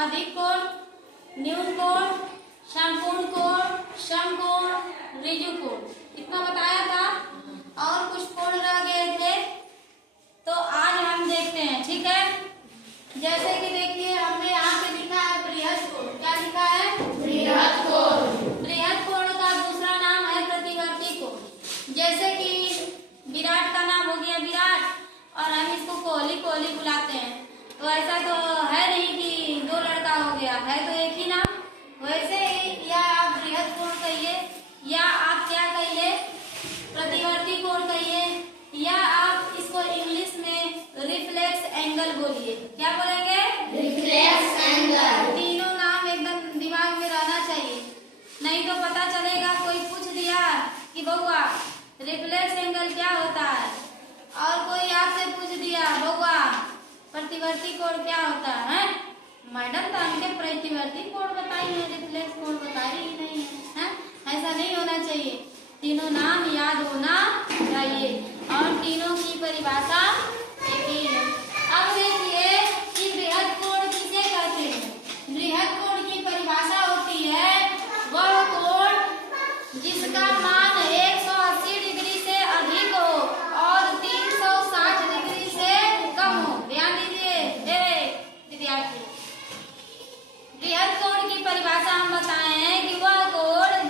अधिक कोण, न्यून कोण, संपूर्ण कोण, समकोण, ऋजु कोण, इतना बताया था। और कुछ कोण रह गए थे तो आज हम देखते हैं, ठीक है। जैसे कि देखिए हमने यहाँ पे लिखा है बृहद कोण। क्या लिखा है? बृहद कोण। बृहद कोण का दूसरा नाम है प्रतिवर्ती कोण। जैसे कि विराट का नाम हो गया विराट और हम इसको कोहली कोहली बुलाते हैं, तो ऐसा तो है नहीं कि दो लड़का हो गया, है तो एक ही नाम। वैसे ही या आप बृहद कोण कहिए या आप क्या कहिए प्रतिवर्ती कोण कहिए या आप इसको इंग्लिश में रिफ्लेक्स एंगल बोलिए। क्या बोलेंगे? Reflex angle. तीनों नाम एकदम दिमाग में रहना चाहिए, नहीं तो पता चलेगा कोई पूछ दिया कि बउआ रिफ्लेक्स एंगल क्या होता है, और कोई आपसे पूछ दिया बउआ प्रतिवर्ती कोण क्या होता है, मैडम तो हमके प्रतिवर्ती कोण बताई है, रिफ्लेक्स कोण बताई ही नहीं है। ऐसा नहीं होना चाहिए, तीनों नाम याद होना चाहिए और तीनों की परिभाषा एक ही है। अब देखिए कि बृहद कोण किसे कहते हैं। बृहद कोण की परिभाषा होती है वह कोण जिसका मान 180 डिग्री से अधिक हो और 360 डिग्री से कम हो। ध्यान दीजिए विद्यार्थी, बृहद कोण की परिभाषा हम बताए हैं कि वह कोण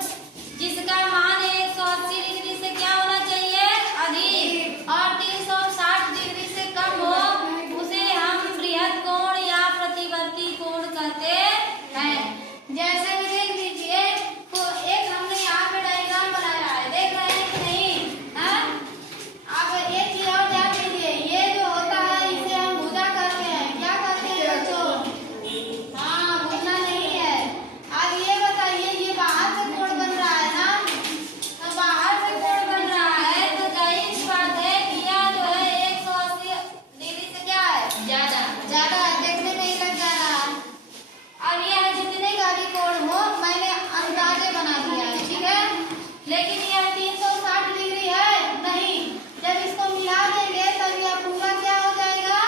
जिसका मान 180 डिग्री से क्या होना चाहिए? अधिक, और 360 डिग्री से कम हो, उसे हम बृहद कोण या प्रतिवर्ती कोण कहते हैं। जैसे कि देख लीजिए तो एक हमने यहाँ पे डायग्राम बनाया है, देख रहे हैं कि नहीं? हाँ? अब एक चीज और ध्यान दीजिए, ये जो होता है इसे हम भुजा कहते हैं। क्या कहते हैं बच्चों? हाँ, भुजना नहीं है। अब ये बताइए ये बाहर से कोण बन रहा है ना, तो बाहर से कोण बन रहा है तो जाहिर सी बात है कि यह जो है 180 डिग्री से क्या है? ज्यादा। ज्यादा देखने में ही लग जा रहा है। अब यह जितने का भी कोण हो मैंने अंदाजे बना दिया है, ठीक है, लेकिन यह 360 डिग्री है नहीं। जब इसको मिला देंगे तब यह पूरा क्या हो जाएगा?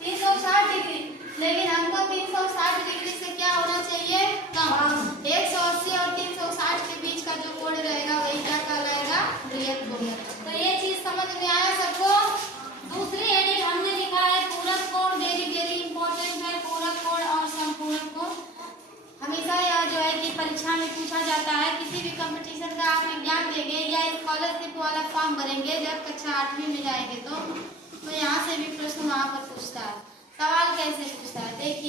360 डिग्री। लेकिन हमको 360 डिग्री से क्या होना चाहिए? कम। 180 और 360 के बीच का जो कोण रहेगा वही क्या कहलाएगा? बृहद कोण। तो ये चीज समझ में आया सबको। दूसरी हेडिंग हमने लिखा है पूरक कोण। वेरी वेरी इंपॉर्टेंट है पूरक कोण और संपूरक कोण। हमेशा यह जो है कि परीक्षा में पूछा जाता है, किसी भी कंपटीशन का आप एग्जाम देंगे या स्कॉलरशिप वाला फॉर्म भरेंगे जब कक्षा 8वीं में जाएंगे तो यहाँ से भी प्रश्न वहाँ पर पूछता है। सवाल कैसे पूछता है देखिए।